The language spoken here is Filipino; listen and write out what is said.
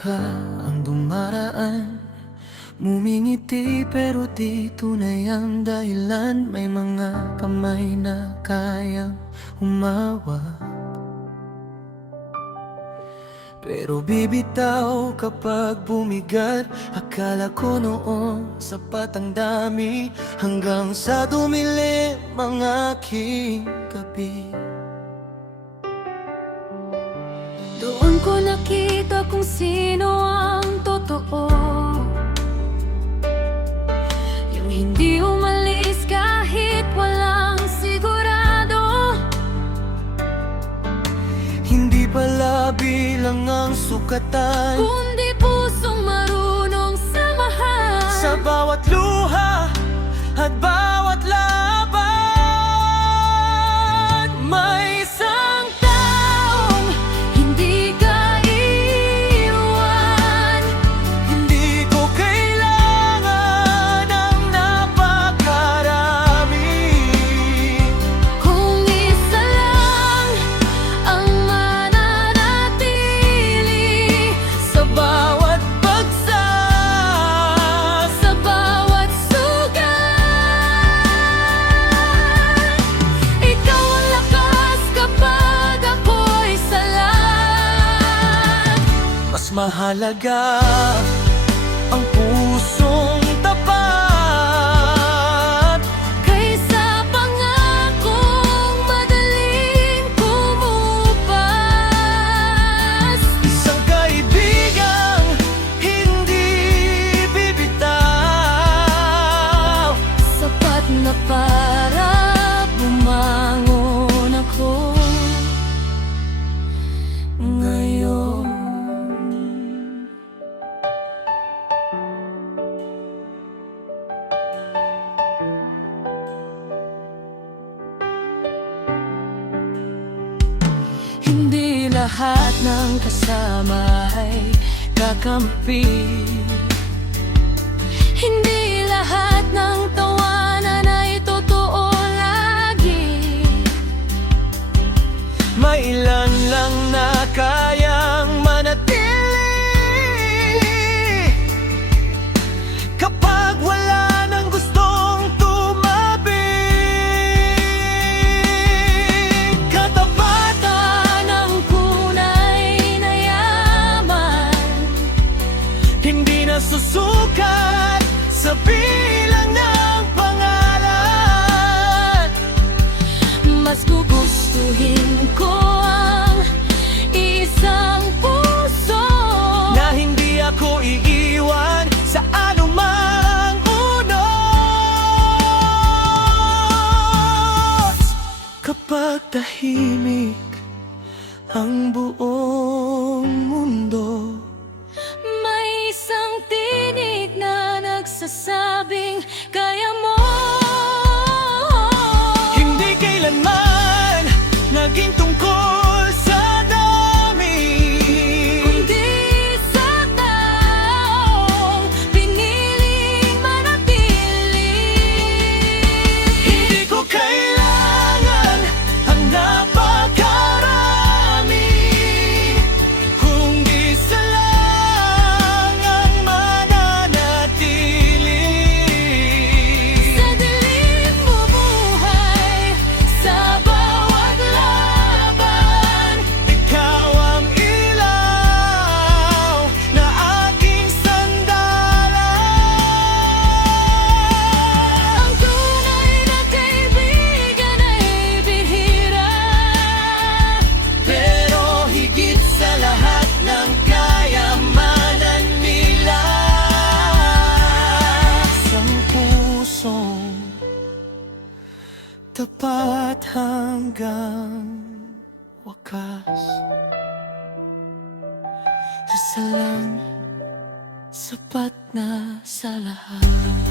ka ang dumaraan, ngumingiti pero di tunay ang dahilan. May mga kamay na kayang humawak, pero bibitaw kapag bumigat. Akala ko noon sapat ang dami, hanggang sa dumilim ang aking gabi. Doon ko nakita kung sino ang totoo, yung hindi umalis kahit walang sigurado. Hindi pala bilang ang sukatan, Kundi pusong marunong samahan. sa bawat luha at bawat laban, may isang taong Hindi ka iiwan. hindi ko kailangan ng napakarami. Kung isa lang ang mananatili Sa bawat bagsak, sa bawat sugat, ikaw ang lakas kapag ako'y salat. mas mahalaga ang pusong tapat Kaysa pangakong madaling kumupas. isang kaibigang hindi bibitaw. Sapat na para bumangon ako ngayon. Hindi lahat ng kasama ay kakampi. Hindi lahat ng tawanan ay totoo lagi. May ilan lang na kayang manatili kapag wala nang gustong tumabing. Katapatan Ang tunay na yaman, hindi na susukat sa bilang ng pangalan. mas gugustuhin ko ang isang puso Na hindi ako iiwan sa anumang unos. Kapag tahimik ang buong mundo, may isang tinig na nagsasabing kaya mo. hindi kailanman naging tungkol sa dami. Kundi sa taong piniling manatili. Hindi ko kailangan ang napakarami, kung isa lang ang mananatili. Sa dilim bumuhay, sa bawat laban, Ikaw ang ilaw na aking sandalan. ang tunay na kaibigan ay bihira. Pero higit sa lahat ng kayamanan nila, isang pusong tapat hanggang wakas. Isa lang sapat na sa lahat.